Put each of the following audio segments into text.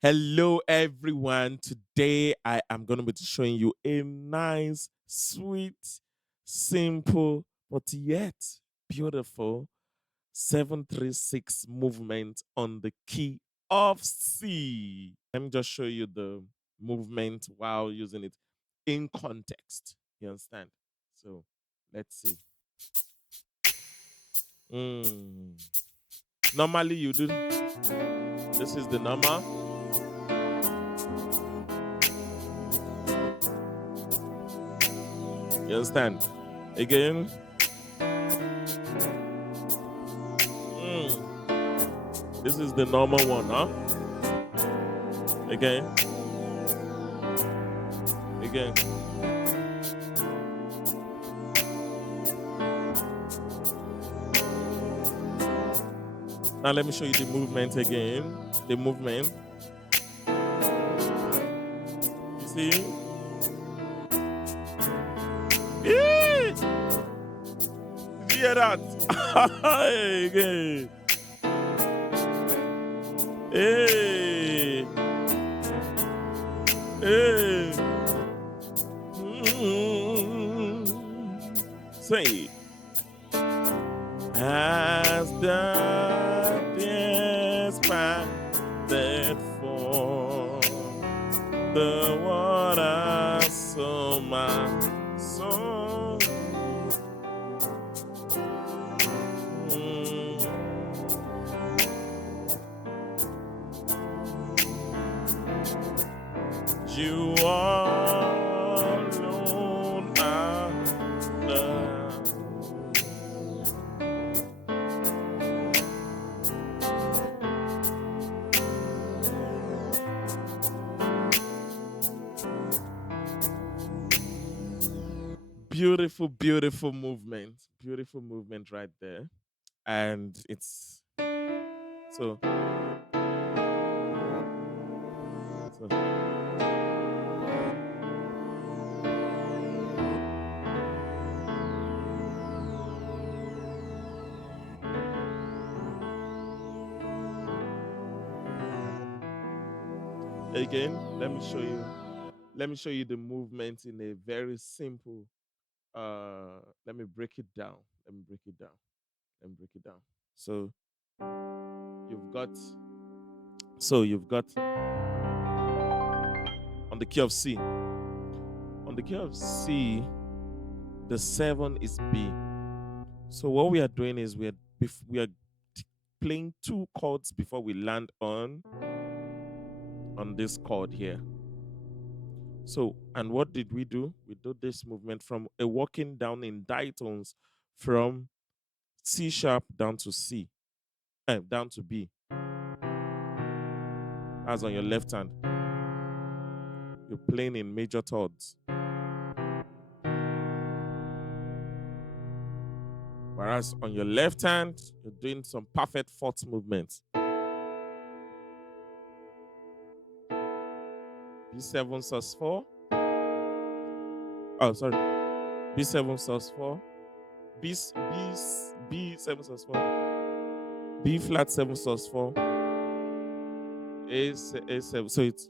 Hello, everyone. Today I am going to be showing you a nice, sweet, simple, but yet beautiful 736 movement on the key of C. Let me just show you the movement while using it in context. You understand? So let's see. Mm. Normally, you do this is the normal. You understand? Again. Mm. This is the normal one, huh? Again, again. Now let me show you the movement again. The movement. You see? Yeah! Did you hear that? Again. Hey, hey. Mm. Say, as the despondent for the water, so my soul. Mm. You alone are love. Beautiful, beautiful movement. Beautiful movement right there. And it's so so again, let me show you the movement in a very simple let me break it down. Let me break it down. Let me break it down. So you've got you've got on the key of C. On the key of C, the 7 is B. So what we are doing is we are playing two chords before we land on this chord here. So, and what did we do? We did this movement from a walking down in ditones from C sharp down to C, down to B. As on your left hand, you're playing in major chords. Whereas on your left hand, you're doing some perfect fourth movements. B7 sus4. Oh, sorry. B7 sus4. B7 sus4. B flat 7 sus4. A7. So it's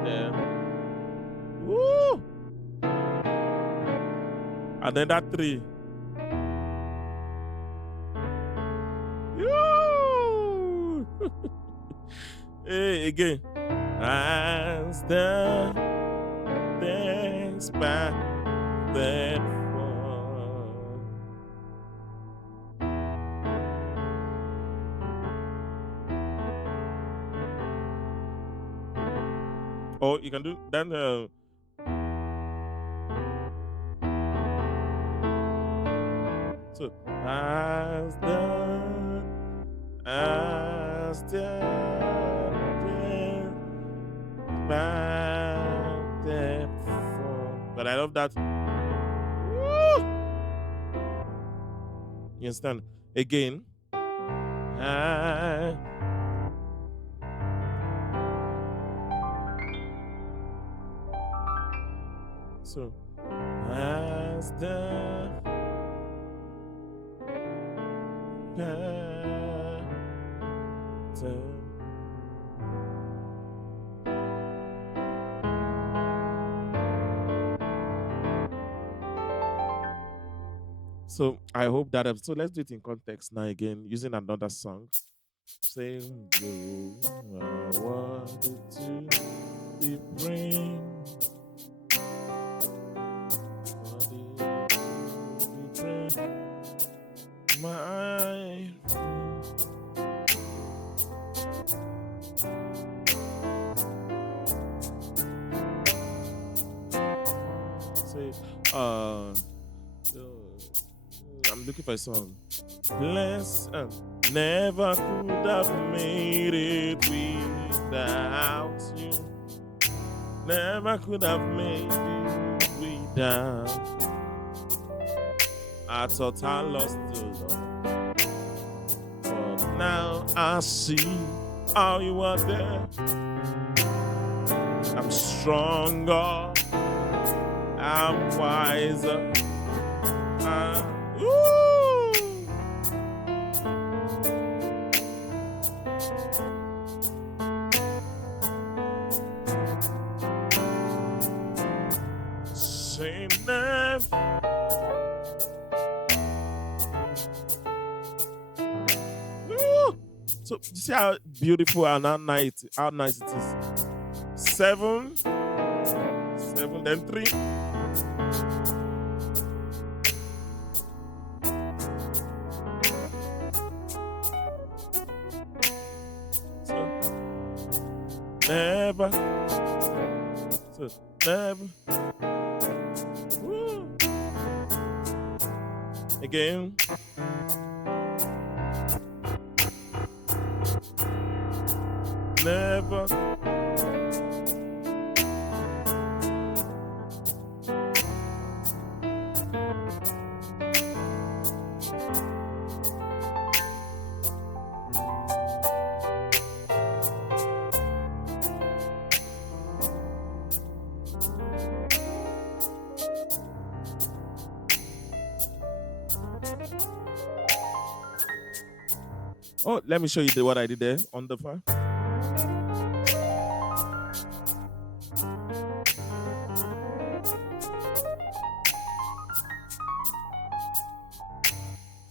there. Woo! And then that 3. Yoo! Hey, again. As the things back that fall. Or you can do then so as the back that fall. But I love that. Woo! You understand? Again. So as the pattern So I hope that so let's do it in context now again using another song. Saying you are wanted to be praying. My say I'm looking for a song. Bless never could have made it without you. Never could have made it without. I thought I lost the love, but now I see how you are there. I'm stronger, I'm wiser. Ooh. Say never. Ooh. So you see how beautiful and how nice it is. Seven, then three. Never. So never. Woo. Again. Never. Oh, let me show you what I did there on the file.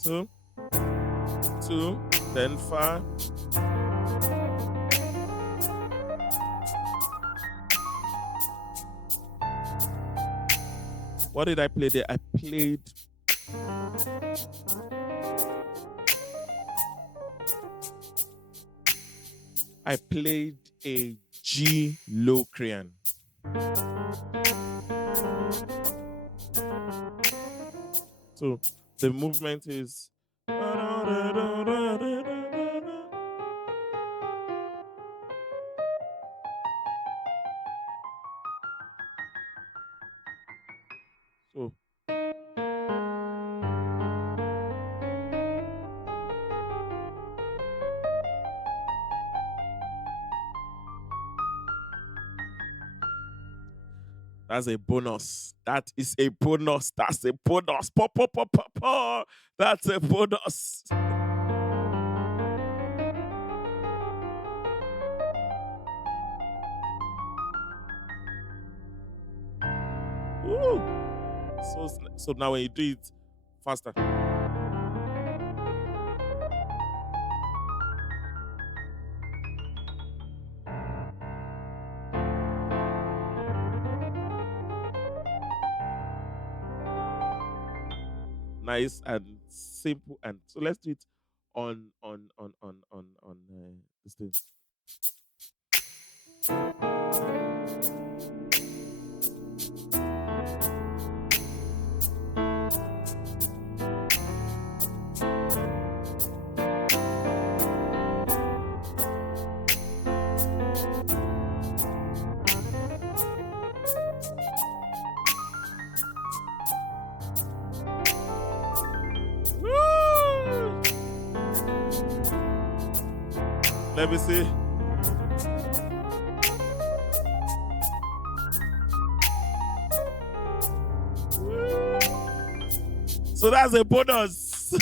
Two, then five. What did I play there? I played a G Locrian. So the movement is so that's a bonus. That is a bonus. That's a bonus. Pop, pop, pop, pop, pop. That's a bonus. Woo. So now when you do it faster. Nice and simple, and so let's do it on this thing. Woo! Let me see. So that's a bonus.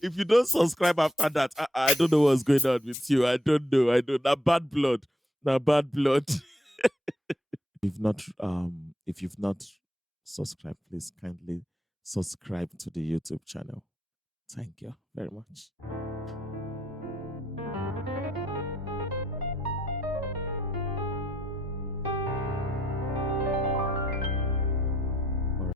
If you don't subscribe after that, I don't know what's going on with you. I don't know. Now bad blood. Now bad blood. If you've not subscribed, please kindly subscribe to the YouTube channel. Thank you very much.